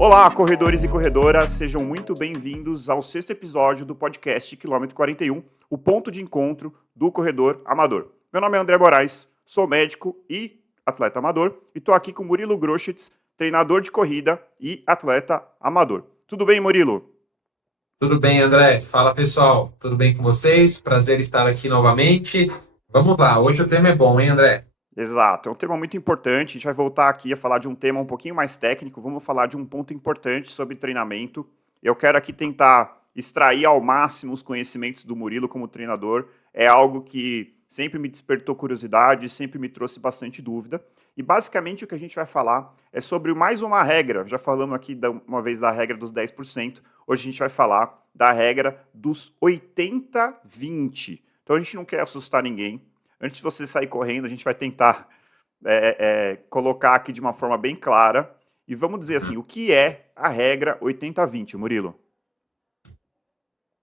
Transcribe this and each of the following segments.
Olá, corredores e corredoras, sejam muito bem-vindos ao sexto episódio do podcast Quilômetro 41, o ponto de encontro do corredor amador. Meu nome é André Moraes, sou médico e atleta amador e estou aqui com Murilo Groschitz, treinador de corrida e atleta amador. Tudo bem, Murilo? Tudo bem, André? Fala, pessoal. Tudo bem com vocês? Prazer estar aqui novamente. Vamos lá, hoje o tema é bom, hein, André? Exato, é um tema muito importante. A gente vai voltar aqui a falar de um tema um pouquinho mais técnico. Vamos falar de um ponto importante sobre treinamento. Eu quero aqui tentar extrair ao máximo os conhecimentos do Murilo como treinador. É algo que sempre me despertou curiosidade, sempre me trouxe bastante dúvida. E basicamente o que a gente vai falar é sobre mais uma regra. Já falamos aqui uma vez da regra dos 10%. Hoje a gente vai falar da regra dos 80-20. Então a gente não quer assustar ninguém. Antes de você sair correndo, a gente vai tentar colocar aqui de uma forma bem clara. E vamos dizer assim, o que é a regra 80-20, Murilo?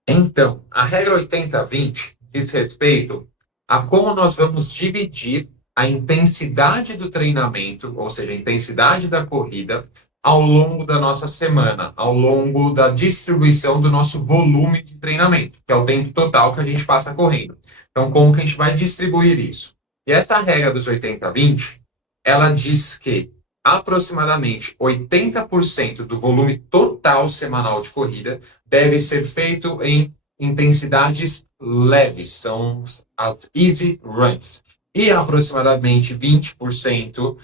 Então, a regra 80-20 diz respeito a como nós vamos dividir a intensidade do treinamento, ou seja, a intensidade da corrida, ao longo da nossa semana, ao longo da distribuição do nosso volume de treinamento, que é o tempo total que a gente passa correndo. Então, como que a gente vai distribuir isso? E essa regra dos 80-20, ela diz que aproximadamente 80% do volume total semanal de corrida deve ser feito em intensidades leves, são as easy runs. E aproximadamente 20%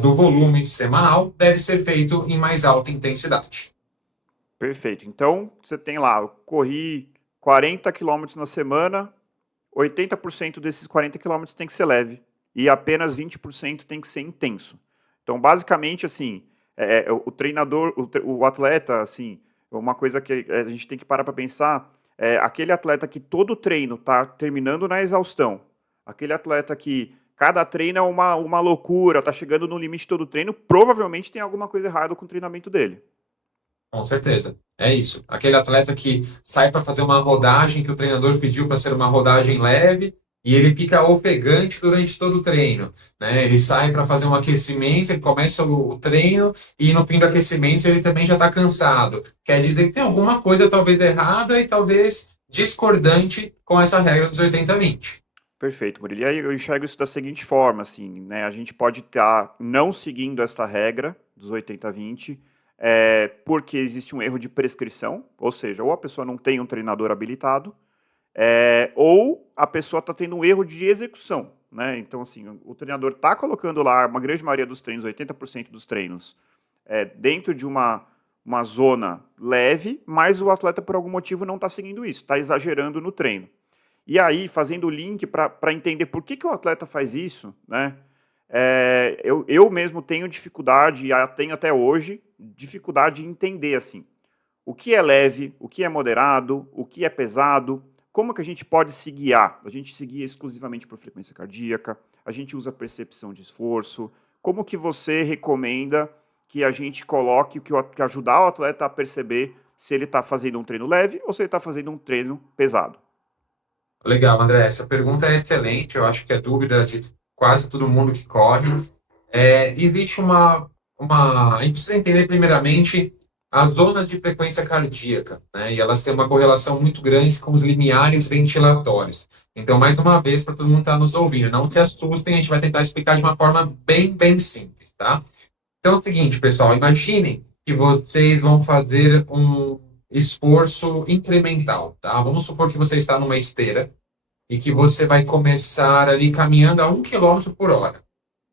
do volume semanal deve ser feito em mais alta intensidade. Perfeito. Então, você tem lá, eu corri 40 quilômetros na semana, 80% desses 40 quilômetros tem que ser leve e apenas 20% tem que ser intenso. Então, basicamente, assim, o treinador, o atleta, assim, uma coisa que a gente tem que parar para pensar é aquele atleta que todo treino está terminando na exaustão, aquele atleta que cada treino é uma loucura, está chegando no limite todo treino, provavelmente tem alguma coisa errada com o treinamento dele. Com certeza, é isso. Aquele atleta que sai para fazer uma rodagem que o treinador pediu para ser uma rodagem leve e ele fica ofegante durante todo o treino, né? Ele sai para fazer um aquecimento, ele começa o treino e no fim do aquecimento ele também já está cansado. Quer dizer que tem alguma coisa talvez errada e talvez discordante com essa regra dos 80-20. Perfeito, Murilo. E aí eu enxergo isso da seguinte forma, assim, né? A gente pode estar não seguindo esta regra dos 80-20, porque existe um erro de prescrição, ou seja, ou a pessoa não tem um treinador habilitado, ou a pessoa está tendo um erro de execução, né? Então, assim, o treinador está colocando lá, uma grande maioria dos treinos, 80% dos treinos, dentro de uma zona leve, mas o atleta, por algum motivo, não está seguindo isso, está exagerando no treino. E aí, fazendo o link para entender por que o atleta faz isso, né? Eu mesmo tenho dificuldade, e tenho até hoje, dificuldade em entender, assim, o que é leve, o que é moderado, o que é pesado, como que a gente pode se guiar? A gente se guia exclusivamente por frequência cardíaca, a gente usa percepção de esforço, como que você recomenda que a gente coloque, que ajudar o atleta a perceber se ele está fazendo um treino leve ou se ele está fazendo um treino pesado? Legal, André. Essa pergunta é excelente. Eu acho que é dúvida de quase todo mundo que corre. Existe a gente precisa entender primeiramente as zonas de frequência cardíaca, né? E elas têm uma correlação muito grande com os limiares ventilatórios. Então, mais uma vez, para todo mundo que está nos ouvindo, não se assustem, a gente vai tentar explicar de uma forma bem simples, tá? Então é o seguinte, pessoal, imaginem que vocês vão fazer um esforço incremental, tá? Vamos supor que você está numa esteira e que você vai começar ali caminhando a 1 km por hora.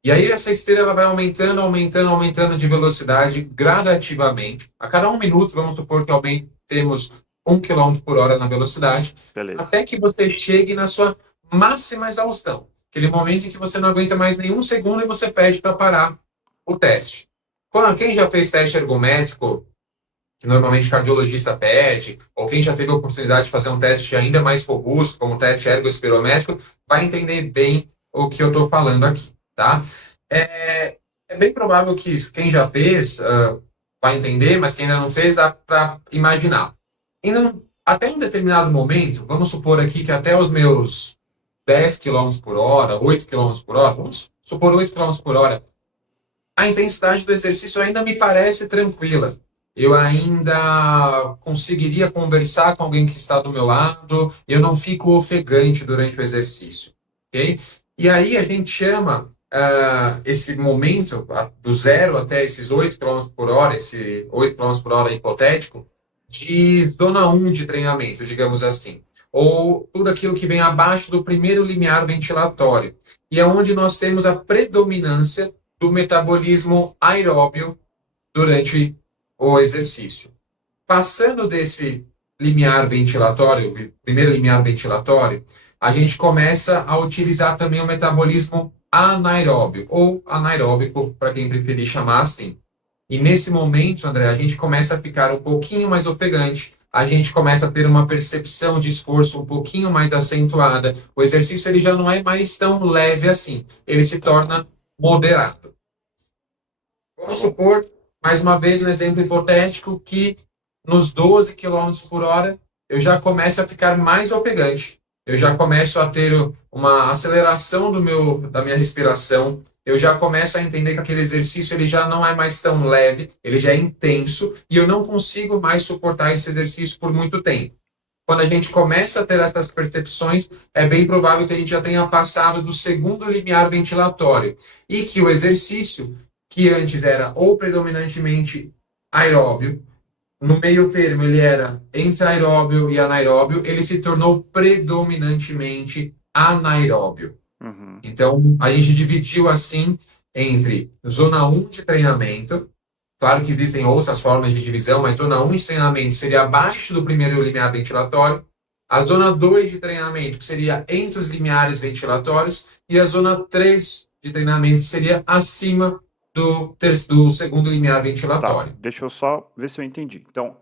E aí essa esteira ela vai aumentando de velocidade gradativamente. A cada 1 minuto, vamos supor que aumentemos 1 km por hora na velocidade, Beleza. até que você chegue na sua máxima exaustão. Aquele momento em que você não aguenta mais nenhum segundo e você pede para parar o teste. Quem já fez teste ergométrico, que normalmente o cardiologista pede, ou quem já teve a oportunidade de fazer um teste ainda mais robusto, como o teste ergospirométrico, vai entender bem o que eu estou falando aqui, tá? É bem provável que quem já fez vai entender, mas quem ainda não fez dá para imaginar. Então, até um determinado momento, vamos supor aqui que até os meus 10 km por hora, 8 km por hora, vamos supor 8 km por hora, a intensidade do exercício ainda me parece tranquila. eu ainda conseguiria conversar com alguém que está do meu lado, eu não fico ofegante durante o exercício, ok? E aí a gente chama esse momento, do zero até esses 8 km por hora, esse 8 km por hora hipotético, de zona um de treinamento, digamos assim. Ou tudo aquilo que vem abaixo do primeiro limiar ventilatório. E é onde nós temos a predominância do metabolismo aeróbio durante o exercício. Passando desse limiar ventilatório, primeiro limiar ventilatório, a gente começa a utilizar também o metabolismo anaeróbio, ou anaeróbico, para quem preferir chamar assim. E nesse momento, André, a gente começa a ficar um pouquinho mais ofegante, a gente começa a ter uma percepção de esforço um pouquinho mais acentuada. O exercício ele já não é mais tão leve assim, ele se torna moderado. Tá Vamos bom? supor, mais uma vez, um exemplo hipotético, que nos 12 quilômetros por hora eu já começo a ficar mais ofegante, eu já começo a ter uma aceleração da minha respiração, eu já começo a entender que aquele exercício ele já não é mais tão leve, ele já é intenso e eu não consigo mais suportar esse exercício por muito tempo. Quando a gente começa a ter essas percepções, é bem provável que a gente já tenha passado do segundo limiar ventilatório e que o exercício, que antes era ou predominantemente aeróbio, no meio termo ele era entre aeróbio e anaeróbio, ele se tornou predominantemente anaeróbio. Uhum. Então, a gente dividiu assim entre zona um de treinamento. Claro que existem outras formas de divisão, mas zona um de treinamento seria abaixo do primeiro limiar ventilatório. A zona 2 de treinamento, que seria entre os limiares ventilatórios. E a zona 3 de treinamento seria acima do segundo limiar Tá, ventilatório. deixa eu só ver se eu entendi. Então,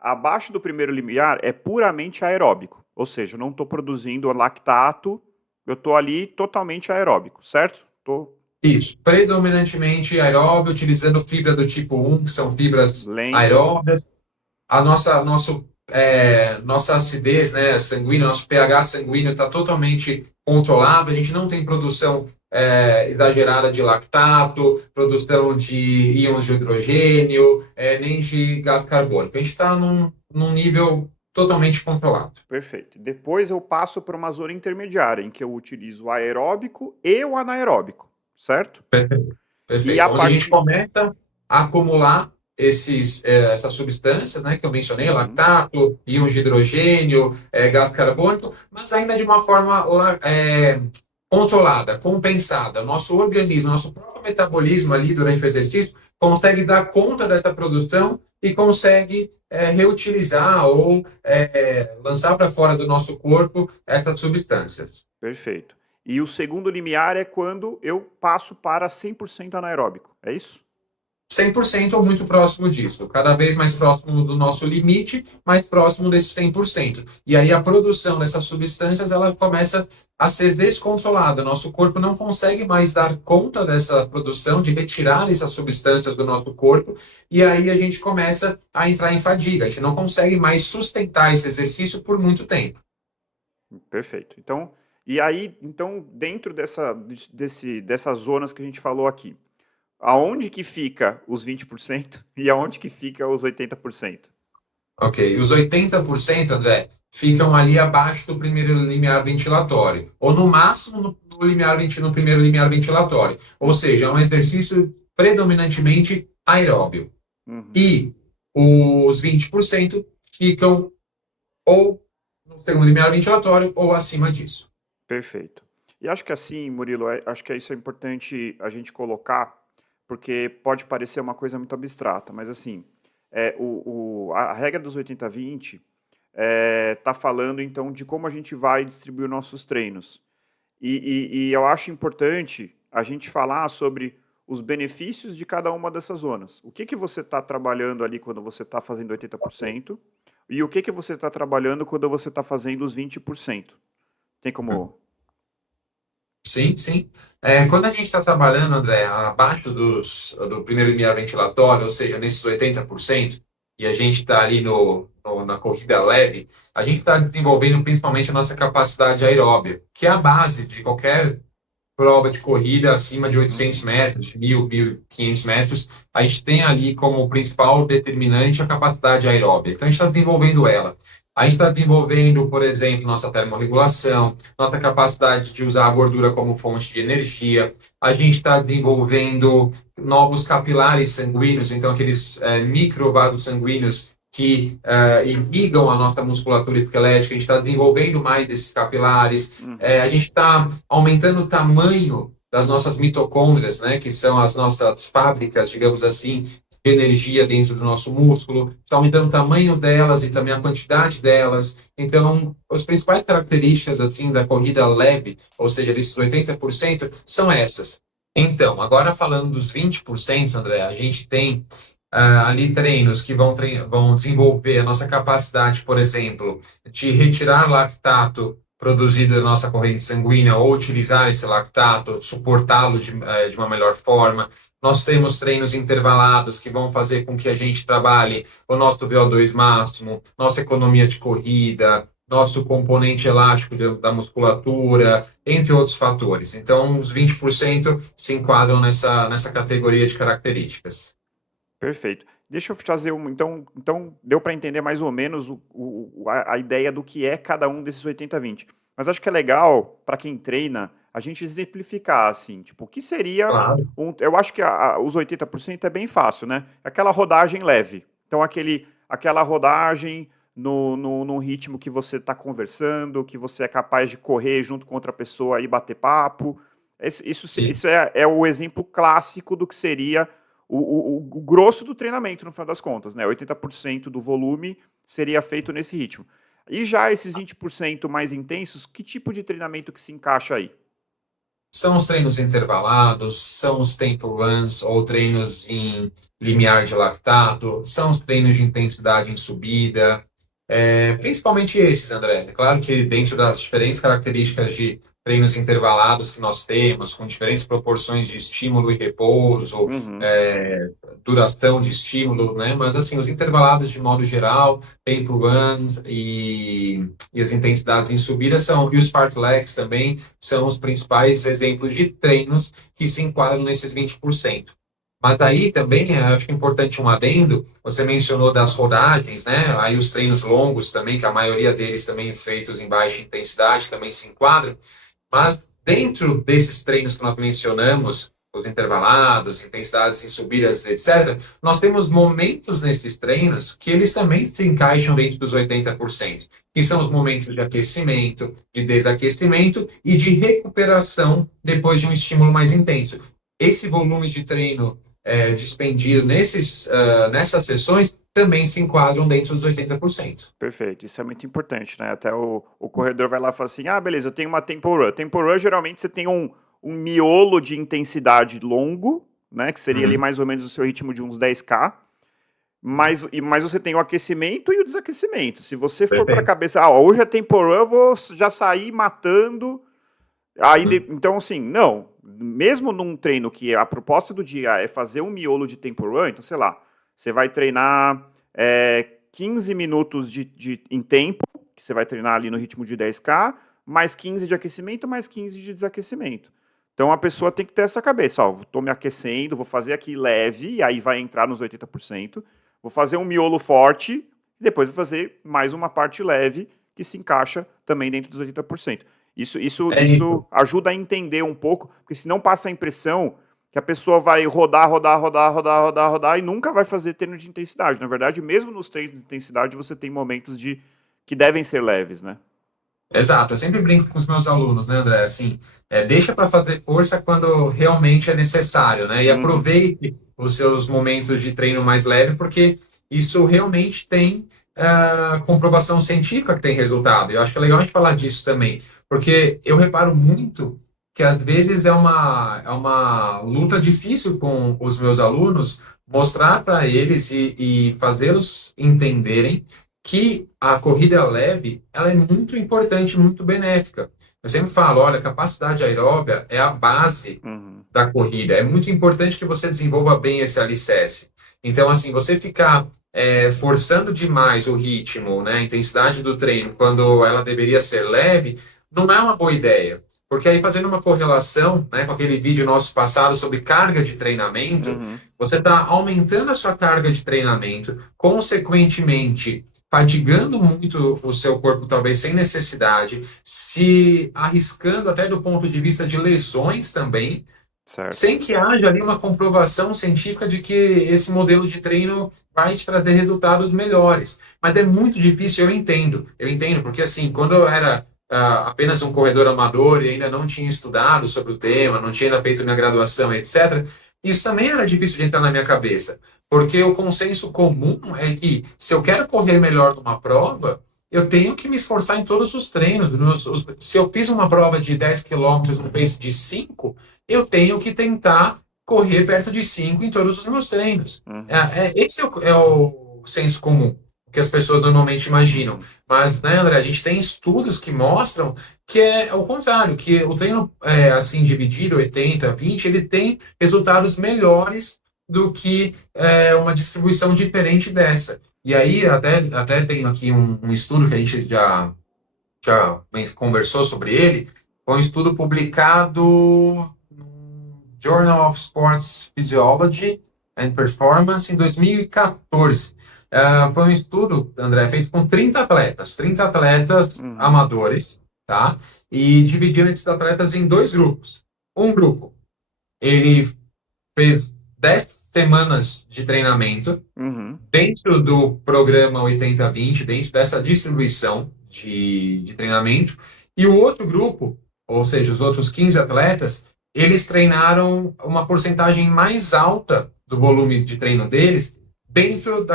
abaixo do primeiro limiar é puramente aeróbico, ou seja, eu não estou produzindo lactato, eu estou ali totalmente aeróbico, certo? Estou Isso, predominantemente aeróbio, utilizando fibra do tipo 1, que são fibras lentas. aeróbias. Nossa acidez, né, sanguínea, nosso pH sanguíneo está totalmente controlado, a gente não tem produção exagerada de lactato, produção de íons de hidrogênio, nem de gás carbônico. A gente está num nível totalmente controlado. Perfeito. Depois eu passo para uma zona intermediária, em que eu utilizo o aeróbico e o anaeróbico, certo? E a Perfeito. Onde a gente partir. começa a acumular essas substâncias, né, que eu mencionei, Uhum. lactato, íons de hidrogênio, gás carbônico, mas ainda de uma forma controlada, compensada. Nosso organismo, nosso próprio metabolismo ali durante o exercício consegue dar conta dessa produção e consegue reutilizar ou lançar para fora do nosso corpo essas substâncias. Perfeito. E o segundo limiar é quando eu passo para 100% anaeróbico, é isso? 100% ou muito próximo disso, cada vez mais próximo do nosso limite, mais próximo desse 100%. E aí a produção dessas substâncias ela começa a ser descontrolada. Nosso corpo não consegue mais dar conta dessa produção, de retirar essas substâncias do nosso corpo, e aí a gente começa a entrar em fadiga. A gente não consegue mais sustentar esse exercício por muito tempo. Perfeito. Então, e aí, então, dentro dessas zonas que a gente falou aqui, aonde que fica os 20% e aonde que fica os 80%? Ok. Os 80%, André, ficam ali abaixo do primeiro limiar ventilatório, ou no máximo no primeiro limiar ventilatório. Ou seja, é um exercício predominantemente aeróbio. Uhum. E os 20% ficam ou no segundo limiar ventilatório ou acima disso. Perfeito. E acho que assim, Murilo, acho que isso é importante a gente colocar, porque pode parecer uma coisa muito abstrata, mas assim, a regra dos 80-20 está falando então de como a gente vai distribuir nossos treinos. E eu acho importante a gente falar sobre os benefícios de cada uma dessas zonas. O que, que você está trabalhando ali quando você está fazendo 80% e o que você está trabalhando quando você está fazendo os 20%. Tem como. Sim, sim. Quando a gente está trabalhando, André, abaixo do primeiro limiar ventilatório, ou seja, nesses 80%, e a gente está ali na corrida leve, a gente está desenvolvendo principalmente a nossa capacidade aeróbia, que é a base de qualquer prova de corrida acima de 800 metros, de 1.000, 1.500 metros, a gente tem ali como principal determinante a capacidade aeróbica. Então, a gente está desenvolvendo ela. A gente está desenvolvendo, por exemplo, nossa termorregulação, nossa capacidade de usar a gordura como fonte de energia. A gente está desenvolvendo novos capilares sanguíneos, então aqueles microvasos sanguíneos que irrigam a nossa musculatura esquelética. A gente está desenvolvendo mais desses capilares. A gente está aumentando o tamanho das nossas mitocôndrias, né, que são as nossas fábricas, digamos assim, de energia dentro do nosso músculo, está aumentando o tamanho delas e também a quantidade delas. Então, as principais características assim da corrida leve, ou seja, desses 80%, são essas. Então, agora falando dos 20%, André, a gente tem ali treinos que vão desenvolver a nossa capacidade, por exemplo, de retirar lactato produzido da nossa corrente sanguínea ou utilizar esse lactato, suportá-lo de uma melhor forma. Nós temos treinos intervalados que vão fazer com que a gente trabalhe o nosso VO2 máximo, nossa economia de corrida, nosso componente elástico da musculatura, entre outros fatores. Então, os 20% se enquadram nessa categoria de características. Perfeito. Deixa eu fazer então deu para entender mais ou menos a ideia do que é cada um desses 80-20. Mas acho que é legal, para quem treina, a gente exemplificar, assim, tipo, o que seria Claro. eu acho que os 80% é bem fácil, né? Aquela rodagem leve. Então, aquela rodagem num ritmo que você está conversando, que você é capaz de correr junto com outra pessoa e bater papo. Isso é o exemplo clássico do que seria o grosso do treinamento, no final das contas, né? 80% do volume seria feito nesse ritmo. E já esses 20% mais intensos, que tipo de treinamento que se encaixa aí? São os treinos intervalados, são os tempo runs ou treinos em limiar de lactato, são os treinos de intensidade em subida, principalmente esses, André. É claro que dentro das diferentes características de treinos intervalados que nós temos, com diferentes proporções de estímulo e repouso, duração de estímulo, né? Mas assim, os intervalados de modo geral, tempo runs e as intensidades em subida e os fartleks também são os principais exemplos de treinos que se enquadram nesses 20%. Mas aí também, acho que é importante um adendo, você mencionou das rodagens, né? Aí os treinos longos também, que a maioria deles também feitos em baixa intensidade, também se enquadram. Mas dentro desses treinos que nós mencionamos, os intervalados, intensidades em subidas, etc., nós temos momentos nesses treinos que eles também se encaixam dentro dos 80%, que são os momentos de aquecimento, de desaquecimento e de recuperação depois de um estímulo mais intenso. Esse volume de treino dispendido nessas sessões também se enquadram dentro dos 80%. Perfeito, isso é muito importante, né? Até o corredor vai lá e fala assim, beleza, eu tenho uma tempo run. Tempo run, geralmente, você tem um miolo de intensidade longo, né? Que seria ali mais ou menos o seu ritmo de uns 10K. Mas você tem o aquecimento e o desaquecimento. Se você for para a cabeça, hoje é tempo run, eu vou já sair matando. Então, assim, não. Mesmo num treino que a proposta do dia é fazer um miolo de tempo run, então, sei lá, você vai treinar 15 minutos em tempo, que você vai treinar ali no ritmo de 10K, mais 15 de aquecimento, mais 15 de desaquecimento. Então, a pessoa tem que ter essa cabeça, estou me aquecendo, vou fazer aqui leve, e aí vai entrar nos 80%, vou fazer um miolo forte, e depois vou fazer mais uma parte leve, que se encaixa também dentro dos 80%. Isso ajuda a entender um pouco, porque senão passa a impressão que a pessoa vai rodar e nunca vai fazer treino de intensidade. Na verdade, mesmo nos treinos de intensidade, você tem momentos que devem ser leves, né? Exato, eu sempre brinco com os meus alunos, né, André? Assim, deixa para fazer força quando realmente é necessário, né? E aproveite os seus momentos de treino mais leve, porque isso realmente tem comprovação científica que tem resultado. Eu acho que é legal a gente falar disso também, porque eu reparo muito que às vezes é uma luta difícil com os meus alunos mostrar para eles e fazê-los entenderem que a corrida leve ela é muito importante, muito benéfica. Eu sempre falo, olha, a capacidade aeróbica é a base da corrida. É muito importante que você desenvolva bem esse alicerce. Então, assim, você ficar forçando demais o ritmo, né, a intensidade do treino, quando ela deveria ser leve, não é uma boa ideia. Porque aí fazendo uma correlação, né, com aquele vídeo nosso passado sobre carga de treinamento, Uhum. você está aumentando a sua carga de treinamento, consequentemente fadigando muito o seu corpo, talvez sem necessidade, se arriscando até do ponto de vista de lesões também, Certo. sem que haja ali uma comprovação científica de que esse modelo de treino vai te trazer resultados melhores. Mas é muito difícil, eu entendo, porque assim, quando eu era apenas um corredor amador e ainda não tinha estudado sobre o tema, não tinha ainda feito minha graduação, etc., isso também era difícil de entrar na minha cabeça, porque o consenso comum é que se eu quero correr melhor numa prova, eu tenho que me esforçar em todos os treinos. Se eu fiz uma prova de 10 quilômetros no pace de 5, eu tenho que tentar correr perto de 5 em todos os meus treinos. Uhum. Esse é o senso comum, que as pessoas normalmente imaginam. Mas, né, André, a gente tem estudos que mostram que é o contrário, que o treino assim dividido, 80-20, ele tem resultados melhores do que uma distribuição diferente dessa. E aí, até tenho aqui um estudo que a gente já conversou sobre ele, foi um estudo publicado no Journal of Sports Physiology and Performance em 2014. Foi um estudo, André, feito com 30 atletas Uhum. amadores, tá? E dividiram esses atletas em dois grupos. Um grupo, ele fez 10 semanas de treinamento Uhum. dentro do programa 80-20, dentro dessa distribuição de treinamento, e o outro grupo, ou seja, os outros 15 atletas, eles treinaram uma porcentagem mais alta do volume de treino deles dentro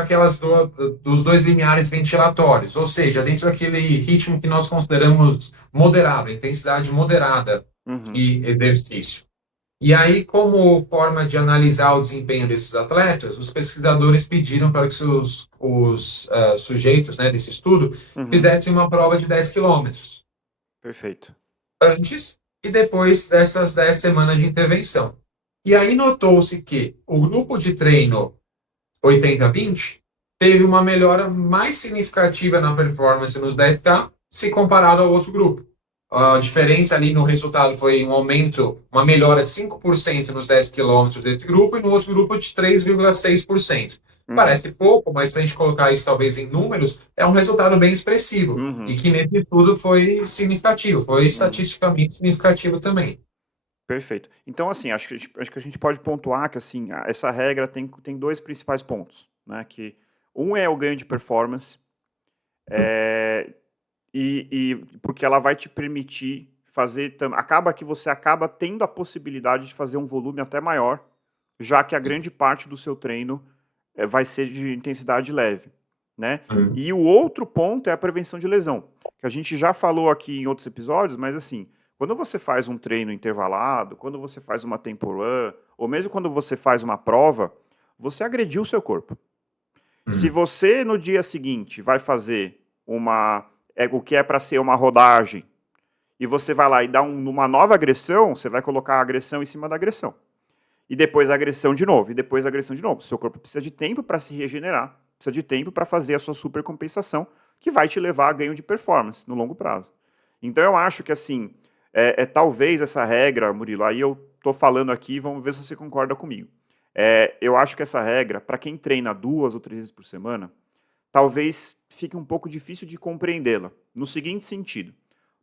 dos dois limiares ventilatórios, ou seja, dentro daquele ritmo que nós consideramos moderado, intensidade moderada Uhum. de exercício. E aí, como forma de analisar o desempenho desses atletas, os pesquisadores pediram para que os sujeitos, né, desse estudo Uhum. fizessem uma prova de 10 quilômetros Perfeito. antes e depois dessas 10 semanas de intervenção. E aí notou-se que o grupo de treino 80-20 teve uma melhora mais significativa na performance nos 10K se comparado ao outro grupo. A diferença ali no resultado foi um aumento, uma melhora de 5% nos 10 quilômetros desse grupo e no outro grupo de 3,6%. Uhum. Parece pouco, mas se a gente colocar isso talvez em números, é um resultado bem expressivo. E Uhum. que nesse estudo foi significativo, foi Uhum. estatisticamente significativo também. Perfeito. Então, assim, acho que a gente pode pontuar que, assim, essa regra tem dois principais pontos, né? Que um é o ganho de performance, é, porque ela vai te permitir fazer. Acaba que você acaba tendo a possibilidade de fazer um volume até maior, já que a grande parte do seu treino vai ser de intensidade leve, né? Hum. E o outro ponto é a prevenção de lesão, que a gente já falou aqui em outros episódios, mas assim, quando você faz um treino intervalado, quando você faz uma tempo run, ou mesmo quando você faz uma prova, você agrediu o seu corpo. Se Hum. você no dia seguinte vai fazer o que é para ser uma rodagem, e você vai lá e dá uma nova agressão, você vai colocar a agressão em cima da agressão. E depois a agressão de novo, e depois a agressão de novo. O seu corpo precisa de tempo para se regenerar, precisa de tempo para fazer a sua supercompensação, que vai te levar a ganho de performance no longo prazo. Então eu acho que assim, talvez essa regra, Murilo, aí eu tô falando aqui, vamos ver se você concorda comigo. Eu acho que essa regra, para quem treina 2 ou 3 vezes por semana, talvez fique um pouco difícil de compreendê-la. No seguinte sentido: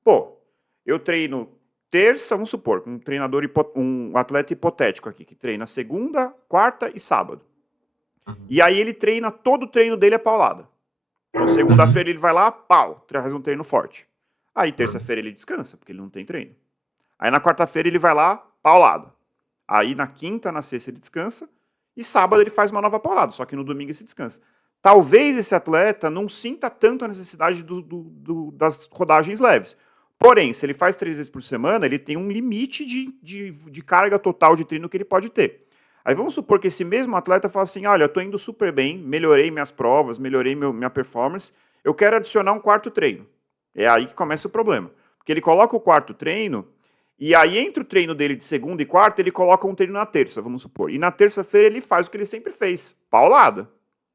pô, eu treino terça, vamos supor, um atleta hipotético aqui, que treina segunda, quarta e sábado. Uhum. E aí ele treina, todo o treino dele é paulada. Então Uhum. segunda-feira ele vai lá, pau, traz um treino forte. Aí Uhum. terça-feira ele descansa, porque ele não tem treino. Aí na quarta-feira ele vai lá, paulada. Aí na quinta, na sexta ele descansa. E sábado ele faz uma nova paulada, só que no domingo ele se descansa. Talvez esse atleta não sinta tanto a necessidade das rodagens leves. Porém, se ele faz 3 vezes por semana, ele tem um limite de carga total de treino que ele pode ter. Aí vamos supor que esse mesmo atleta fala assim: olha, eu tô indo super bem, melhorei minhas provas, melhorei minha performance, eu quero adicionar um quarto treino. É aí que começa o problema. Porque ele coloca o quarto treino, e aí entre o treino dele de segunda e quarta, ele coloca um treino na terça, vamos supor. E na terça-feira ele faz o que ele sempre fez, paulada.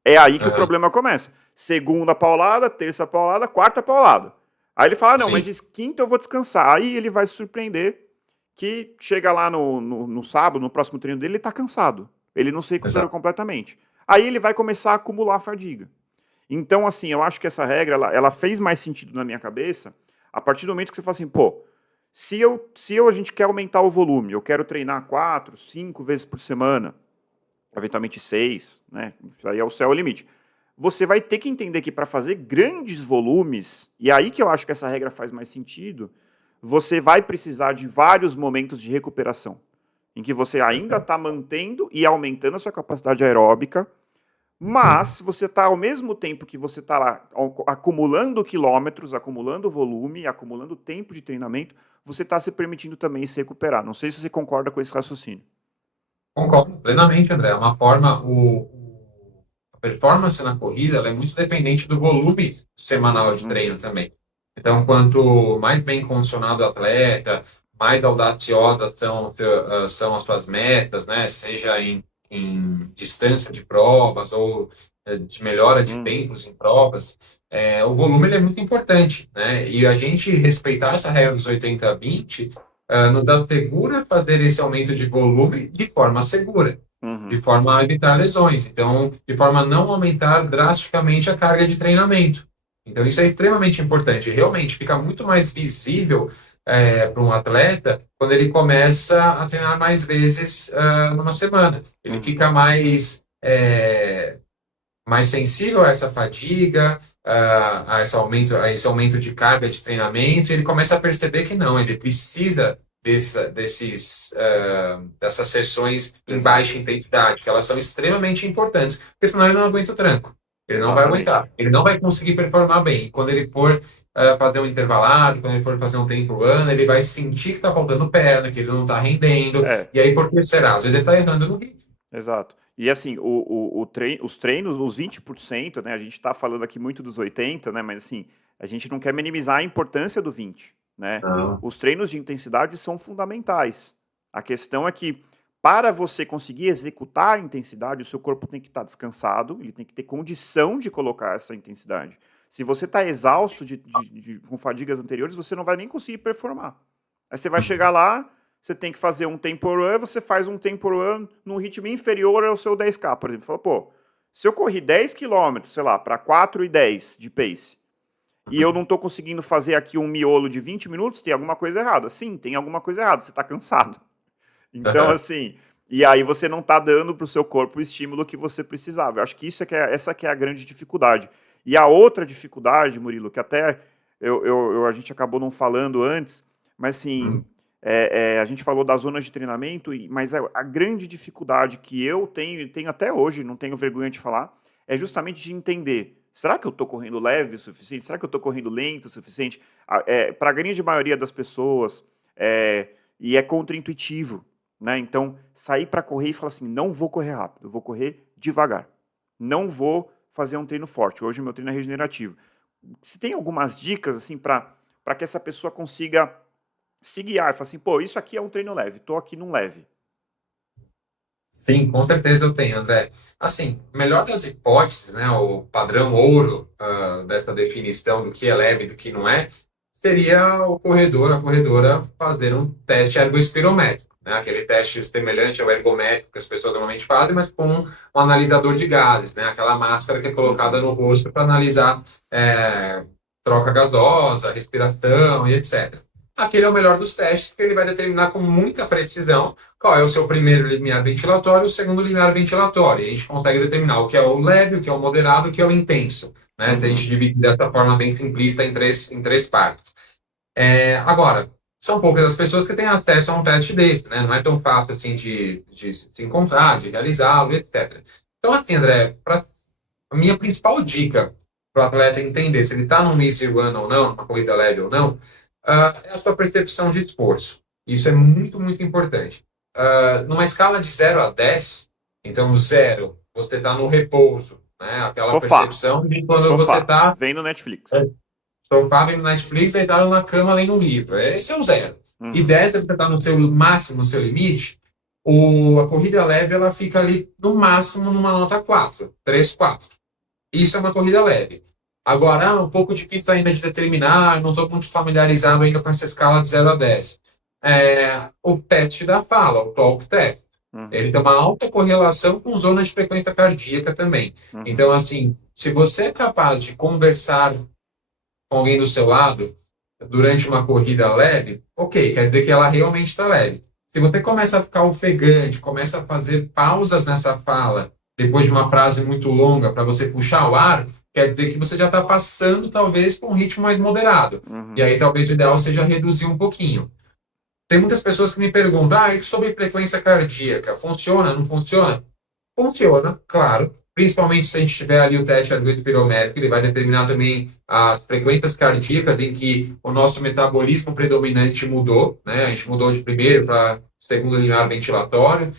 É aí que o Uhum. problema começa. Segunda paulada, terça paulada, quarta paulada. Aí ele fala, não, mas Sim, de quinta eu vou descansar. Aí ele vai se surpreender que chega lá no sábado, no próximo treino dele, ele tá cansado. Ele não se recuperou exato. completamente. Aí ele vai começar a acumular fadiga. Então, assim, eu acho que essa regra, ela fez mais sentido na minha cabeça a partir do momento que você fala assim, pô, se a gente quer aumentar o volume, eu quero treinar 4, 5 vezes por semana, eventualmente 6, né? Isso aí é o céu é o limite. Você vai ter que entender que para fazer grandes volumes, e é aí que eu acho que essa regra faz mais sentido, você vai precisar de vários momentos de recuperação, em que você ainda está mantendo e aumentando a sua capacidade aeróbica, mas você está, ao mesmo tempo que você está lá acumulando quilômetros, acumulando volume, acumulando tempo de treinamento, você está se permitindo também se recuperar. Não sei se você concorda com esse raciocínio. Concordo plenamente, André. É uma forma, a performance na corrida ela é muito dependente do volume semanal de treino Uhum, também. Então, quanto mais bem condicionado o atleta, mais audaciosas são as suas metas, né? Seja em distância de provas ou de melhora de uhum, tempos em provas, o volume ele é muito importante, né? E a gente respeitar essa regra dos 80-20 nos assegura fazer esse aumento de volume de forma segura, de uhum, forma a evitar lesões. Então, de forma a não aumentar drasticamente a carga de treinamento. Então, isso é extremamente importante. Realmente fica muito mais visível para um atleta quando ele começa a treinar mais vezes numa semana. Ele uhum. fica mais sensível a essa fadiga, a esse aumento de carga de treinamento, e ele começa a perceber que não, ele precisa dessas sessões em Exato, baixa intensidade, que elas são extremamente importantes, porque senão ele não aguenta o tranco. Ele não vai exatamente. aguentar, ele não vai conseguir performar bem. E quando ele for fazer um intervalado, quando ele for fazer um tempo run, ele vai sentir que está faltando perna, que ele não está rendendo. É, E aí, por que será? Às vezes ele está errando no ritmo. exato. E assim, os treinos, os 20%, né? A gente está falando aqui muito dos 80, né? Mas assim, a gente não quer minimizar a importância do 20, né? Não. Os treinos de intensidade são fundamentais. A questão é que para você conseguir executar a intensidade, o seu corpo tem que estar descansado, ele tem que ter condição de colocar essa intensidade. Se você está exausto com fadigas anteriores, você não vai nem conseguir performar. Aí você vai chegar lá, você tem que fazer um tempo run, você faz um tempo run num ritmo inferior ao seu 10K, por exemplo. Fala, pô, se eu corri 10 quilômetros, sei lá, para 4:10 de pace, e eu não estou conseguindo fazer aqui um miolo de 20 minutos, tem alguma coisa errada. Sim, tem alguma coisa errada, você está cansado. Então, assim, e aí você não está dando para o seu corpo o estímulo que você precisava. Eu acho que essa que é a grande dificuldade. E a outra dificuldade, Murilo, que até a gente acabou não falando antes, mas assim, a gente falou das zonas de treinamento, mas a grande dificuldade que eu tenho, e tenho até hoje, não tenho vergonha de falar, é justamente de entender, será que eu estou correndo leve o suficiente? Será que eu estou correndo lento o suficiente? Para a grande maioria das pessoas, e é contraintuitivo, né? Então, sair para correr e falar assim, não vou correr rápido, eu vou correr devagar. Não vou fazer um treino forte. Hoje o meu treino é regenerativo. Se tem algumas dicas assim para que essa pessoa consiga se guiar e falar assim, pô, isso aqui é um treino leve, tô aqui num leve. Sim, com certeza eu tenho, André. Assim, melhor das hipóteses, né, o padrão ouro dessa definição do que é leve e do que não é, seria o corredor, a corredora fazer um teste ergospirométrico, né, aquele teste semelhante ao ergométrico que as pessoas normalmente fazem, mas com um analisador de gases, né, aquela máscara que é colocada Uhum, no rosto para analisar troca gasosa, respiração e etc. Aquele é o melhor dos testes, porque ele vai determinar com muita precisão qual é o seu primeiro limiar ventilatório e o segundo limiar ventilatório. E a gente consegue determinar o que é o leve, o que é o moderado, o que é o intenso, né? Se a gente uhum, dividir dessa forma bem simplista em três partes. Agora, são poucas as pessoas que têm acesso a um teste desse, né? Não é tão fácil assim de se encontrar, de realizá-lo, etc. Então, assim, André, a minha principal dica para o atleta entender se ele está num easy run ou não, numa corrida leve ou não, é a sua percepção de esforço. Isso é muito, muito importante. Numa escala de 0 a 10, então 0, você está no repouso, né? Aquela sofá, percepção de quando você sofá, está vem no Netflix. sofá, vendo Netflix, deitado na cama lendo um livro. Esse é o 0. E Uhum, 10 é você está no seu máximo, no seu limite. A corrida leve ela fica ali no máximo numa nota 4, 3, 4. Isso é uma corrida leve. Agora, um pouco difícil ainda de determinar, não estou muito familiarizado ainda com essa escala de 0 a 10. O teste da fala, o talk test, ele tem uma alta correlação com zonas de frequência cardíaca também. Então, assim, se você é capaz de conversar com alguém do seu lado durante uma corrida leve, ok, quer dizer que ela realmente está leve. Se você começa a ficar ofegante, começa a fazer pausas nessa fala, depois de uma frase muito longa, para você puxar o ar, quer dizer que você já está passando, talvez, com um ritmo mais moderado. E aí, talvez, o ideal seja reduzir um pouquinho. Tem muitas pessoas que me perguntam, e sobre frequência cardíaca, funciona, não funciona? Funciona, claro. Principalmente se a gente tiver ali o teste ergospirométrico, ele vai determinar também as frequências cardíacas em que o nosso metabolismo predominante mudou, né? A gente mudou de primeiro para segundo limiar ventilatório.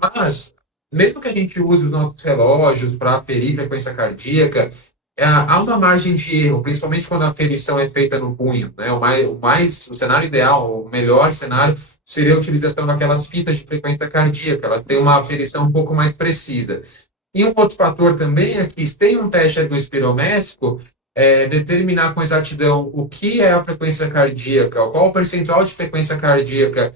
Mas, mesmo que a gente use os nossos relógios para aferir frequência cardíaca, há uma margem de erro, principalmente quando a aferição é feita no punho, né? O cenário ideal, o melhor cenário seria a utilização daquelas fitas de frequência cardíaca, elas têm uma aferição um pouco mais precisa. E um outro fator também é que, se tem um teste ergospirométrico, determinar com exatidão o que é a frequência cardíaca, qual o percentual de frequência cardíaca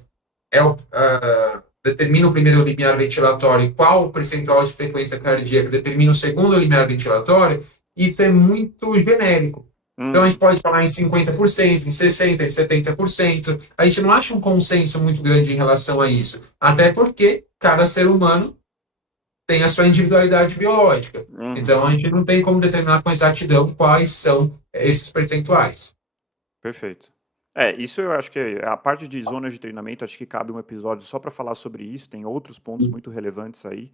determina o primeiro limiar ventilatório e qual o percentual de frequência cardíaca determina o segundo limiar ventilatório, isso é muito genérico. Então, a gente pode falar em 50%, em 60%, em 70%. A gente não acha um consenso muito grande em relação a isso. Até porque cada ser humano tem a sua individualidade biológica. Então, a gente não tem como determinar com exatidão quais são esses percentuais. Perfeito. Isso eu acho que a parte de zonas de treinamento, acho que cabe um episódio só para falar sobre isso, tem outros pontos muito relevantes aí.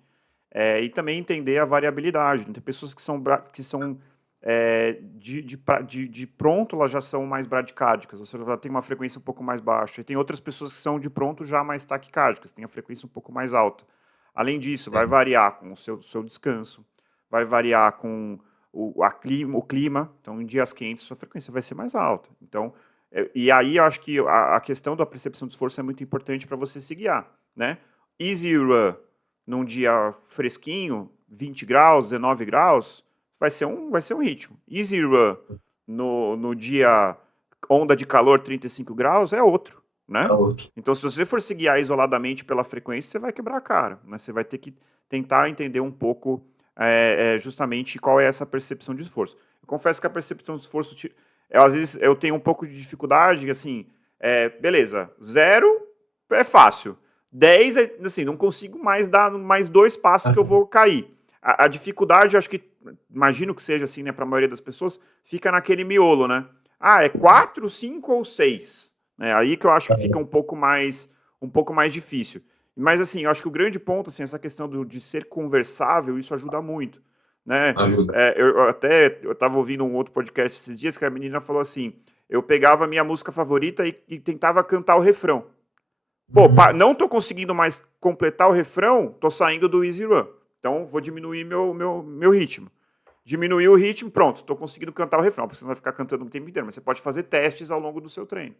E também entender a variabilidade. Tem pessoas que são de pronto, elas já são mais bradicárdicas, ou seja, já tem uma frequência um pouco mais baixa. E tem outras pessoas que são de pronto já mais taquicárdicas, tem a frequência um pouco mais alta. Além disso, vai variar com o seu descanso, vai variar com o clima. Então, em dias quentes, sua frequência vai ser mais alta. Então, e aí eu acho que a questão da percepção de esforço é muito importante para você se guiar, né? Easy run num dia fresquinho, 20 graus, 19 graus, vai ser um ritmo. Easy run no dia onda de calor 35 graus é outro, né? Então, se você for se guiar isoladamente pela frequência, você vai quebrar a cara, né? Você vai ter que tentar entender um pouco justamente qual é essa percepção de esforço. Eu confesso que a percepção de esforço, às vezes eu tenho um pouco de dificuldade, assim, beleza, 0 é fácil, 10 assim, não consigo mais dar mais 2 passos que eu vou cair. A dificuldade, eu acho que, imagino que seja assim, né, para a maioria das pessoas, fica naquele miolo, né? É 4, 5 ou 6? Aí que eu acho que fica um pouco mais difícil. Mas, assim, eu acho que o grande ponto, assim, essa questão de ser conversável, isso ajuda muito, né? Ajuda. Eu estava ouvindo um outro podcast esses dias que a menina falou assim, eu pegava a minha música favorita e tentava cantar o refrão. Não tô conseguindo mais completar o refrão, tô saindo do Easy Run. Então, vou diminuir meu ritmo. Diminuir o ritmo, pronto, estou conseguindo cantar o refrão. Você não vai ficar cantando o tempo inteiro, mas você pode fazer testes ao longo do seu treino,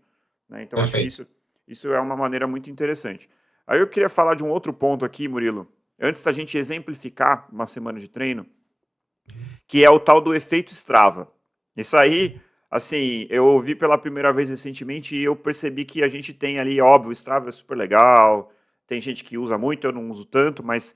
né? Então, acho que isso é uma maneira muito interessante. Aí eu queria falar de um outro ponto aqui, Murilo, antes da gente exemplificar uma semana de treino, que é o tal do efeito Strava. Isso aí, assim, eu ouvi pela primeira vez recentemente e eu percebi que a gente tem ali, óbvio, o Strava é super legal, tem gente que usa muito, eu não uso tanto, mas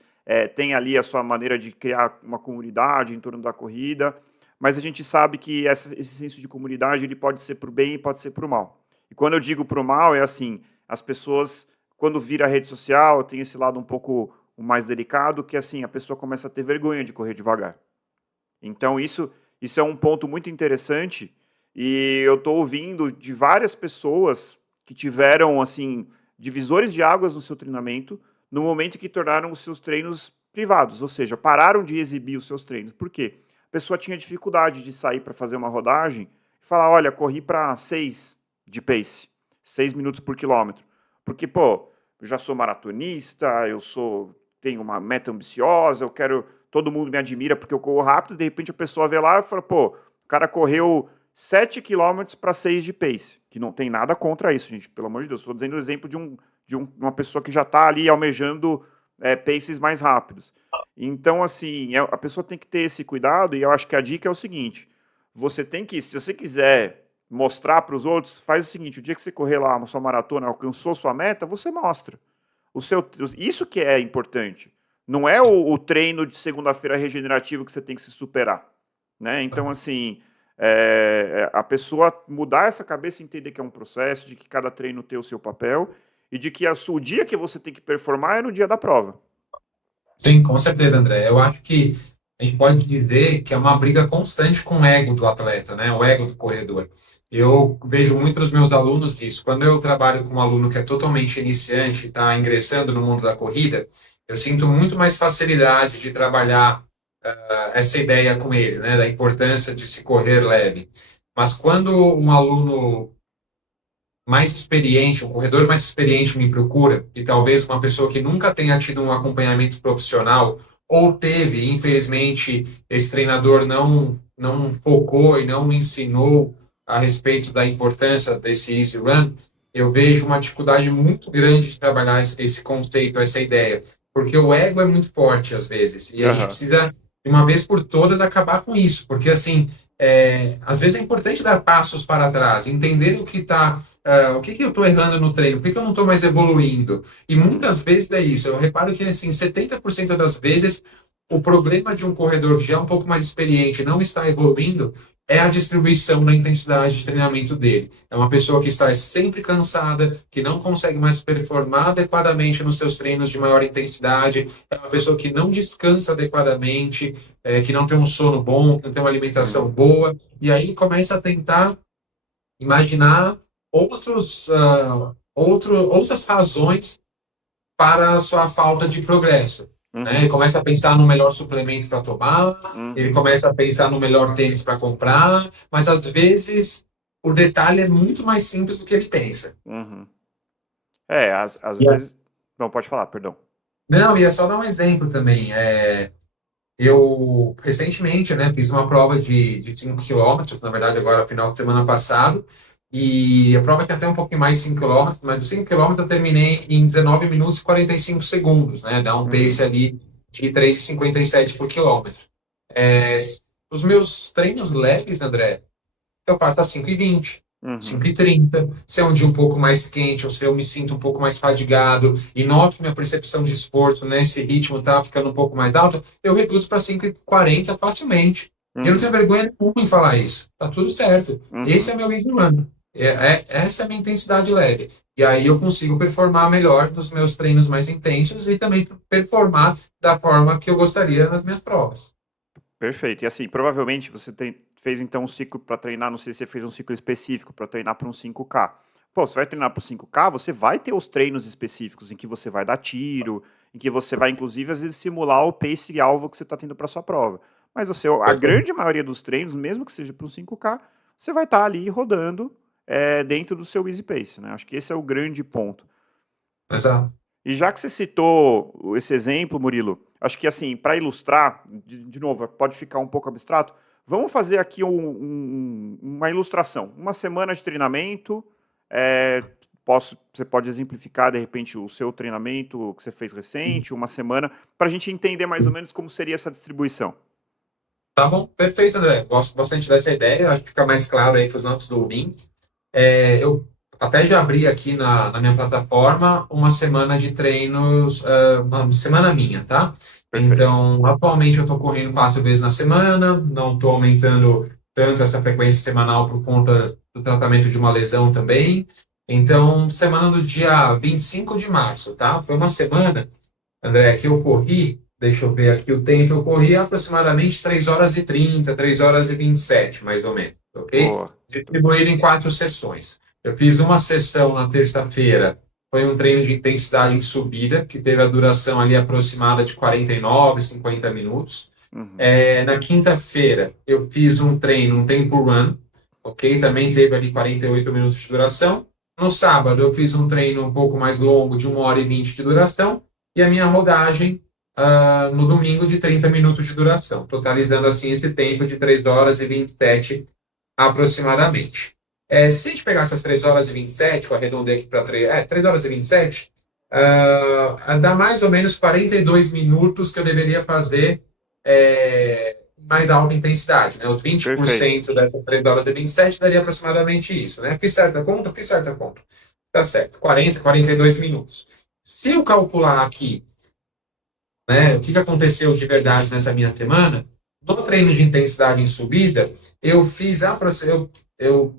tem ali a sua maneira de criar uma comunidade em torno da corrida, mas a gente sabe que esse senso de comunidade ele pode ser para o bem e pode ser para o mal. E quando eu digo para o mal, é assim, as pessoas, quando vira rede social, tem esse lado um pouco mais delicado, que assim, a pessoa começa a ter vergonha de correr devagar. Então, isso é um ponto muito interessante, e eu estou ouvindo de várias pessoas que tiveram, assim, divisores de águas no seu treinamento, no momento que tornaram os seus treinos privados, ou seja, pararam de exibir os seus treinos. Por quê? A pessoa tinha dificuldade de sair para fazer uma rodagem e falar, olha, corri para 6 de pace, 6 minutos por quilômetro. Porque, eu já sou maratonista, tenho uma meta ambiciosa, todo mundo me admira porque eu corro rápido, de repente a pessoa vê lá e fala, o cara correu 7 km para 6 de pace, que não tem nada contra isso, gente, pelo amor de Deus. Estou dizendo o exemplo de uma pessoa que já está ali almejando paces mais rápidos. Então, assim, a pessoa tem que ter esse cuidado, e eu acho que a dica é o seguinte: você tem que, se você quiser mostrar para os outros, faz o seguinte: o dia que você correr lá uma sua maratona, alcançou sua meta, você mostra. Isso que é importante. Não é Sim. o treino de segunda-feira regenerativo que você tem que se superar. Né? Então, assim, a pessoa mudar essa cabeça e entender que é um processo, de que cada treino tem o seu papel, e de que o dia que você tem que performar é no dia da prova. Sim, com certeza, André. Eu acho que a gente pode dizer que é uma briga constante com o ego do atleta, né? O ego do corredor. Eu vejo muito nos meus alunos isso. Quando eu trabalho com um aluno que é totalmente iniciante, está ingressando no mundo da corrida, eu sinto muito mais facilidade de trabalhar essa ideia com ele, né? Da importância de se correr leve. Mas quando um aluno mais experiente, um corredor mais experiente me procura, e talvez uma pessoa que nunca tenha tido um acompanhamento profissional, ou teve, infelizmente, esse treinador não focou e não ensinou a respeito da importância desse easy run, eu vejo uma dificuldade muito grande de trabalhar esse conceito, essa ideia, porque o ego é muito forte às vezes, e a gente Aham. precisa, de uma vez por todas, acabar com isso, porque assim, às vezes é importante dar passos para trás, entender o que está o que que eu estou errando no treino? Por que que eu não estou mais evoluindo? E Uhum. muitas vezes é isso. Eu reparo que, assim, 70% das vezes, o problema de um corredor que já é um pouco mais experiente e não está evoluindo é a distribuição da intensidade de treinamento dele. É uma pessoa que está sempre cansada, que não consegue mais performar adequadamente nos seus treinos de maior intensidade, é uma pessoa que não descansa adequadamente, que não tem um sono bom, que não tem uma alimentação Uhum. boa, e aí começa a tentar imaginar outras razões para a sua falta de progresso. Né? Ele Uhum. começa a pensar no melhor suplemento para tomar, ele Uhum. começa a pensar no melhor tênis para comprar, mas às vezes o detalhe é muito mais simples do que ele pensa. Uhum. Às Yeah. vezes. Não, pode falar, perdão. Não, e é só dar um exemplo também. Eu, recentemente, né, fiz uma prova de 5 quilômetros, na verdade, agora, final de semana passado, e a prova tinha até um pouquinho mais de 5 quilômetros, mas os 5 quilômetros eu terminei em 19 minutos e 45 segundos, né, dá um pace Uhum. ali de 3,57 por quilômetro. É, os meus treinos leves, André, eu parto a 5h20, Uhum. 5h30. Se é um dia um pouco mais quente, ou se eu me sinto um pouco mais fadigado e noto que minha percepção de esforço nesse ritmo está ficando um pouco mais alto, eu reduzo para 5h40 facilmente. E eu não tenho Uhum. vergonha nenhuma em falar isso. Tá tudo certo. Esse Uhum. é meu easy run. Essa é a minha intensidade leve. E aí eu consigo performar melhor nos meus treinos mais intensos e também performar da forma que eu gostaria nas minhas provas. Perfeito. E assim, provavelmente você fez então um ciclo para treinar, não sei se você fez um ciclo específico para treinar para um 5K. Pô, você vai treinar para o 5K, você vai ter os treinos específicos em que você vai dar tiro, em que você vai, inclusive, às vezes simular o pace alvo que você está tendo para sua prova. Mas a grande maioria dos treinos, mesmo que seja para um 5K, você vai estar ali rodando dentro do seu easy pace, né? Acho que esse é o grande ponto. Exato. E já que você citou esse exemplo, Murilo, acho que assim, para ilustrar, de novo, pode ficar um pouco abstrato, vamos fazer aqui uma ilustração. Uma semana de treinamento, é, você pode exemplificar, de repente, o seu treinamento que você fez recente, uma semana, para a gente entender mais ou menos como seria essa distribuição. Tá bom, perfeito, André. Gosto bastante dessa ideia, acho que fica mais claro aí para os nossos ouvintes. Eu até já abri aqui na minha plataforma uma semana de treinos, uma semana minha, tá? Perfeito. Então, atualmente eu estou correndo 4 vezes na semana, não estou aumentando tanto essa frequência semanal por conta do tratamento de uma lesão também. Então, semana do dia 25 de março, tá? Foi uma semana, André, que eu corri, deixa eu ver aqui o tempo, eu corri aproximadamente 3h30, 3h27, mais ou menos, ok? Boa. Distribuído em 4 sessões. Eu fiz uma sessão na terça-feira, foi um treino de intensidade em subida, que teve a duração ali aproximada de 49, 50 minutos. Uhum. Na quinta-feira, eu fiz um treino, um tempo run, ok? Também teve ali 48 minutos de duração. No sábado, eu fiz um treino um pouco mais longo, de 1h20 de duração, e a minha rodagem no domingo de 30 minutos de duração, totalizando assim esse tempo de 3h27 aproximadamente. Se a gente pegar essas 3h27, eu arredondei aqui para 3h27, Dá mais ou menos 42 minutos que eu deveria fazer mais alta intensidade, né? Os Perfeito. 20% dessas 3 horas e 27 daria aproximadamente isso, né? Fiz certa conta? Fiz certa conta. Tá certo, 40, 42 minutos. Se eu calcular aqui, né, o que aconteceu de verdade nessa minha semana, no treino de intensidade em subida, eu fiz eu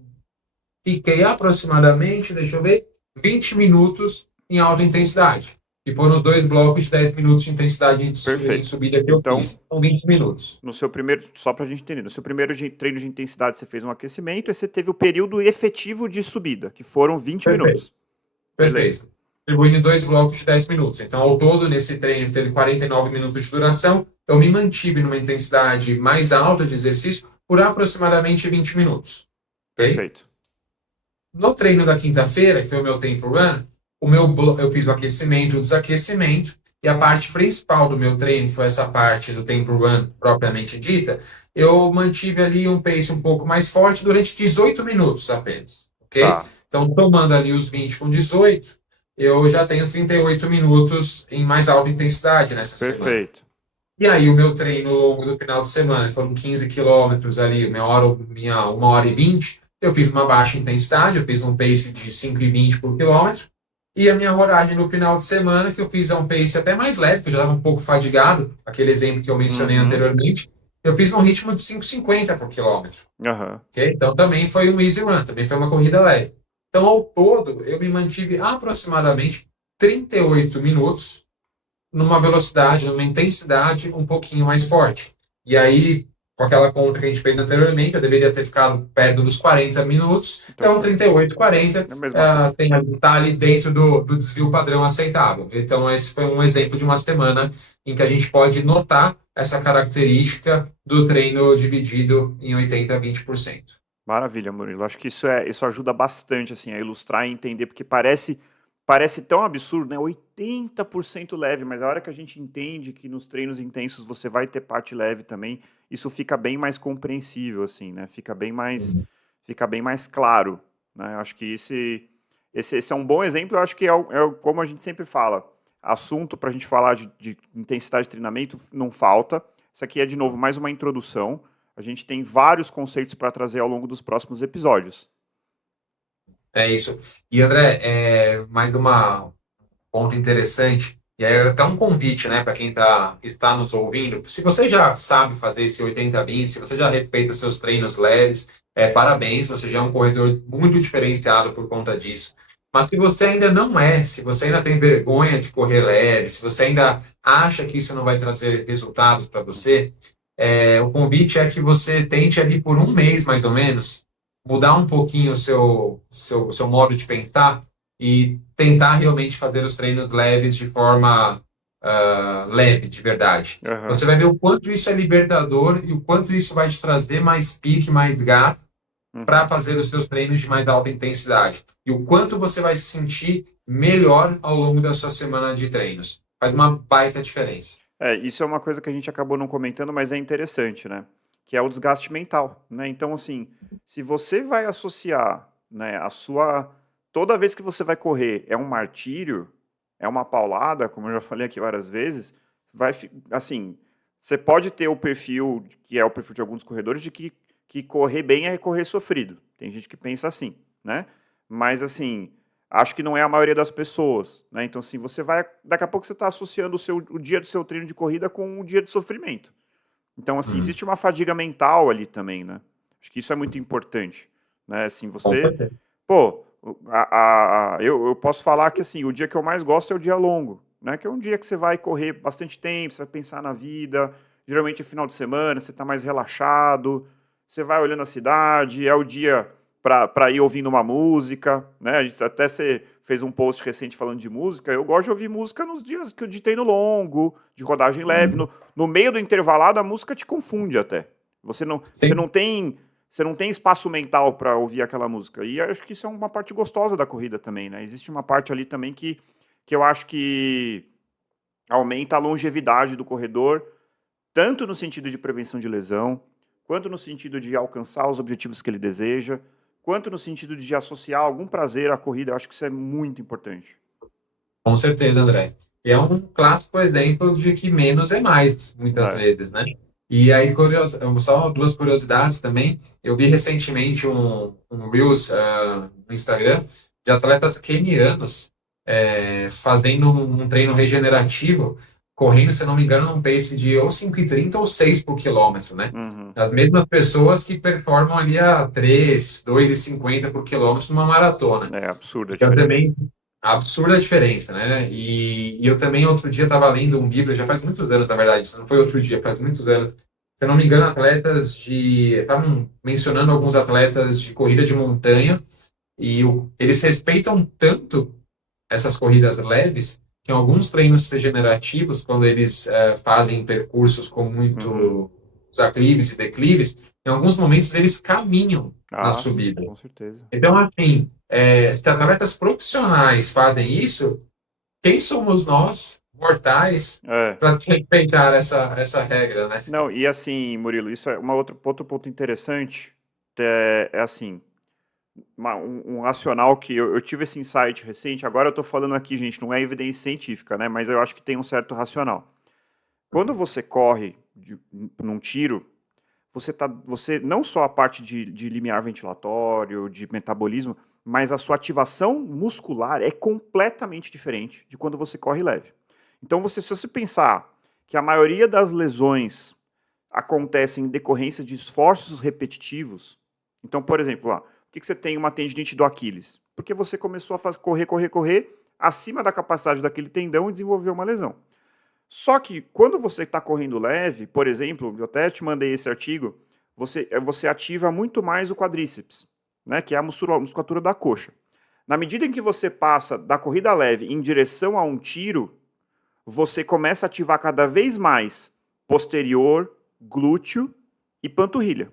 fiquei aproximadamente, deixa eu ver, 20 minutos em alta intensidade. E foram 2 blocos de 10 minutos de intensidade em Perfeito. subida que eu Então, fiz. São 20 minutos. no seu primeiro, só para a gente entender, no seu primeiro treino de intensidade você fez um aquecimento e você teve o período efetivo de subida, que foram 20 Perfeito, minutos. Beleza. perfeito. Distribuindo em 2 blocos de 10 minutos. Então, ao todo, nesse treino que teve 49 minutos de duração, eu me mantive numa intensidade mais alta de exercício por aproximadamente 20 minutos. Ok? Perfeito. No treino da quinta-feira, que foi o meu tempo run, eu fiz o aquecimento, o desaquecimento, e a parte principal do meu treino, que foi essa parte do tempo run propriamente dita, eu mantive ali um pace um pouco mais forte durante 18 minutos apenas, ok? Tá. Então, tomando ali os 20 com 18, eu já tenho 38 minutos em mais alta intensidade nessa semana. Perfeito. E aí, o meu treino longo do final de semana, foram 15 quilômetros ali, uma hora e 20. Eu fiz uma baixa intensidade, eu fiz um pace de 5,20 por quilômetro. E a minha rodagem no final de semana, que eu fiz um pace até mais leve, que eu já estava um pouco fadigado, aquele exemplo que eu mencionei Uhum. anteriormente, eu fiz um ritmo de 5,50 por quilômetro. Aham. Ok? Então também foi um easy run, também foi uma corrida leve. Então, ao todo, eu me mantive aproximadamente 38 minutos numa velocidade, numa intensidade um pouquinho mais forte. E aí, com aquela conta que a gente fez anteriormente, eu deveria ter ficado perto dos 40 minutos, Então então foi 38, 40 a mesma coisa. tá ali dentro do desvio padrão aceitável. Então, esse foi um exemplo de uma semana em que a gente pode notar essa característica do treino dividido em 80 a 20%. Maravilha, Murilo. Acho que isso ajuda bastante assim a ilustrar e entender, porque parece tão absurdo, né? 80% leve, mas a hora que a gente entende que nos treinos intensos você vai ter parte leve também, isso fica bem mais compreensível assim, né? Fica bem mais claro, né? Acho que esse é um bom exemplo. Eu acho que como a gente sempre fala, assunto para a gente falar de intensidade de treinamento não falta. Isso aqui é de novo mais uma introdução. A gente tem vários conceitos para trazer ao longo dos próximos episódios. É isso. E André, mais uma ponto interessante, e é até um convite, né, para quem está nos ouvindo. Se você já sabe fazer esse 80-20, se você já respeita seus treinos leves, parabéns, você já é um corredor muito diferenciado por conta disso. Mas se você ainda não é, se você ainda tem vergonha de correr leve, se você ainda acha que isso não vai trazer resultados para você, o convite é que você tente ali por um mês, mais ou menos, mudar um pouquinho o seu modo de pensar e tentar realmente fazer os treinos leves de forma leve, de verdade. Aham. Você vai ver o quanto isso é libertador e o quanto isso vai te trazer mais pique, mais gás para Uhum. fazer os seus treinos de mais alta intensidade. E o quanto você vai se sentir melhor ao longo da sua semana de treinos. Faz uma baita diferença. Isso é uma coisa que a gente acabou não comentando, mas é interessante, né? Que é o desgaste mental, né? Então, assim, se você vai associar, né, toda vez que você vai correr é um martírio, é uma paulada, como eu já falei aqui várias vezes, assim, você pode ter o perfil, que é o perfil de alguns corredores, que correr bem é correr sofrido. Tem gente que pensa assim, né? Mas, assim, acho que não é a maioria das pessoas, né? Então, assim, daqui a pouco você está associando o dia do seu treino de corrida com um dia de sofrimento. Então, assim, Hum, existe uma fadiga mental ali também, né? Acho que isso é muito importante, né? Assim, com você, certeza. pô, eu posso falar que, assim, o dia que eu mais gosto é o dia longo, né? Que é um dia que você vai correr bastante tempo, você vai pensar na vida, geralmente é final de semana, você está mais relaxado, você vai olhando a cidade, é o dia para ir ouvindo uma música, né? Até você fez um post recente falando de música. Eu gosto de ouvir música nos dias de treino longo, de rodagem leve. No meio do intervalado, a música te confunde até. Você não, você Sim. não tem, você não tem espaço mental para ouvir aquela música. E acho que isso é uma parte gostosa da corrida também, né? Existe uma parte ali também que eu acho que aumenta a longevidade do corredor, tanto no sentido de prevenção de lesão, quanto no sentido de alcançar os objetivos que ele deseja, quanto no sentido de associar algum prazer à corrida. Eu acho que isso é muito importante. Com certeza, André. E é um clássico exemplo de que menos é mais, muitas É. vezes, né? E aí, só duas curiosidades também. Eu vi recentemente um Reels no Instagram de atletas quenianos fazendo um treino regenerativo, correndo, se eu não me engano, num pace de ou 5,30 ou 6 por quilômetro, né? Uhum. As mesmas pessoas que performam ali a 3, 2,50 por quilômetro numa maratona. É absurda a Então, diferença. também, absurda a diferença, né? E eu também, outro dia, estava lendo um livro, já faz muitos anos, na verdade, isso não foi outro dia, faz muitos anos. Se eu não me engano, atletas de. Estavam mencionando alguns atletas de corrida de montanha, e eles respeitam tanto essas corridas leves que em alguns treinos regenerativos, quando eles fazem percursos com Uhum. muitos aclives e declives, em alguns momentos eles caminham na Ah, sim, subida. com certeza. Então, assim, se atletas profissionais fazem isso, quem somos nós, mortais, É. para respeitar essa regra, né? Não, e assim, Murilo, isso é outro ponto interessante. É assim, um racional que eu tive esse insight recente. Agora eu tô falando aqui, gente, não é evidência científica, né? Mas eu acho que tem um certo racional. Quando você corre num tiro, você não só a parte de limiar ventilatório, de metabolismo, mas a sua ativação muscular é completamente diferente de quando você corre leve. Então, se você pensar que a maioria das lesões acontecem em decorrência de esforços repetitivos, então, por exemplo, por que você tem uma tendinite do Aquiles? Porque você começou a correr acima da capacidade daquele tendão e desenvolveu uma lesão. Só que quando você está correndo leve, por exemplo, eu até te mandei esse artigo, você ativa muito mais o quadríceps, né, que é a musculatura da coxa. Na medida em que você passa da corrida leve em direção a um tiro, você começa a ativar cada vez mais posterior, glúteo e panturrilha.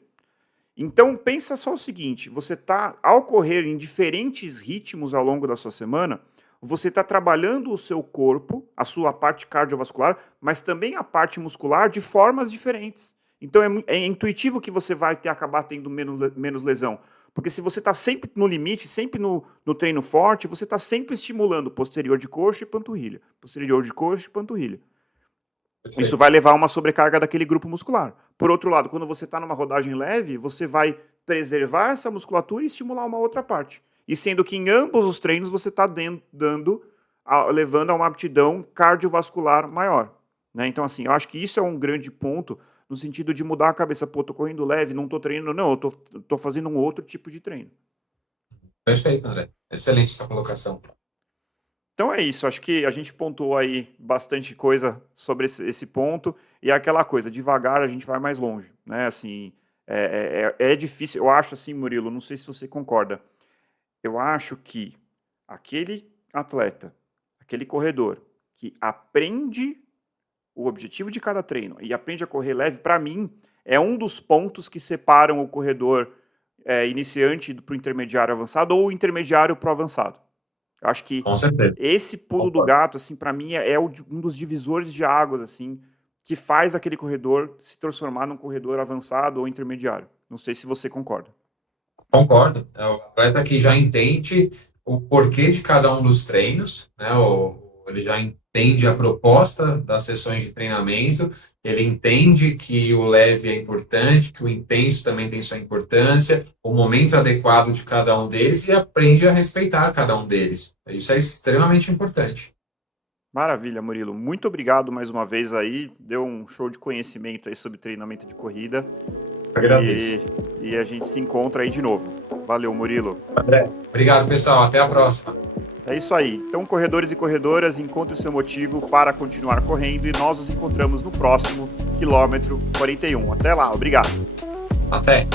Então pensa só o seguinte, você está, ao correr em diferentes ritmos ao longo da sua semana, você está trabalhando o seu corpo, a sua parte cardiovascular, mas também a parte muscular de formas diferentes. Então é intuitivo que você vai acabar tendo menos lesão. Porque se você está sempre no limite, sempre no treino forte, você está sempre estimulando posterior de coxa e panturrilha. Posterior de coxa e panturrilha. Isso Perfeito. vai levar a uma sobrecarga daquele grupo muscular. Por outro lado, quando você está numa rodagem leve, você vai preservar essa musculatura e estimular uma outra parte. E sendo que em ambos os treinos você está levando a uma aptidão cardiovascular maior. Né? Então, assim, eu acho que isso é um grande ponto no sentido de mudar a cabeça. Pô, tô correndo leve, não tô treinando, não, eu tô fazendo um outro tipo de treino. Perfeito, André. Excelente essa colocação. Então é isso, acho que a gente pontuou aí bastante coisa sobre esse ponto, e é aquela coisa, devagar a gente vai mais longe, né, assim, é difícil, eu acho assim, Murilo, não sei se você concorda, eu acho que aquele atleta, aquele corredor, que aprende o objetivo de cada treino e aprende a correr leve, para mim, é um dos pontos que separam o corredor iniciante para o intermediário avançado ou o intermediário para o avançado. Eu acho que Com certeza. esse pulo do Concordo. gato, assim, para mim um dos divisores de águas, assim, que faz aquele corredor se transformar num corredor avançado ou intermediário. Não sei se você concorda. Concordo. É o atleta que já entende o porquê de cada um dos treinos, né? Ele já entende a proposta das sessões de treinamento, ele entende que o leve é importante, que o intenso também tem sua importância, o momento adequado de cada um deles e aprende a respeitar cada um deles. Isso é extremamente importante. Maravilha, Murilo. Muito obrigado mais uma vez aí. Deu um show de conhecimento aí sobre treinamento de corrida. Agradeço. E a gente se encontra aí de novo. Valeu, Murilo. André. Obrigado, pessoal. Até a próxima. É isso aí. Então, corredores e corredoras, encontre o seu motivo para continuar correndo e nós nos encontramos no próximo quilômetro 41. Até lá, obrigado. Até.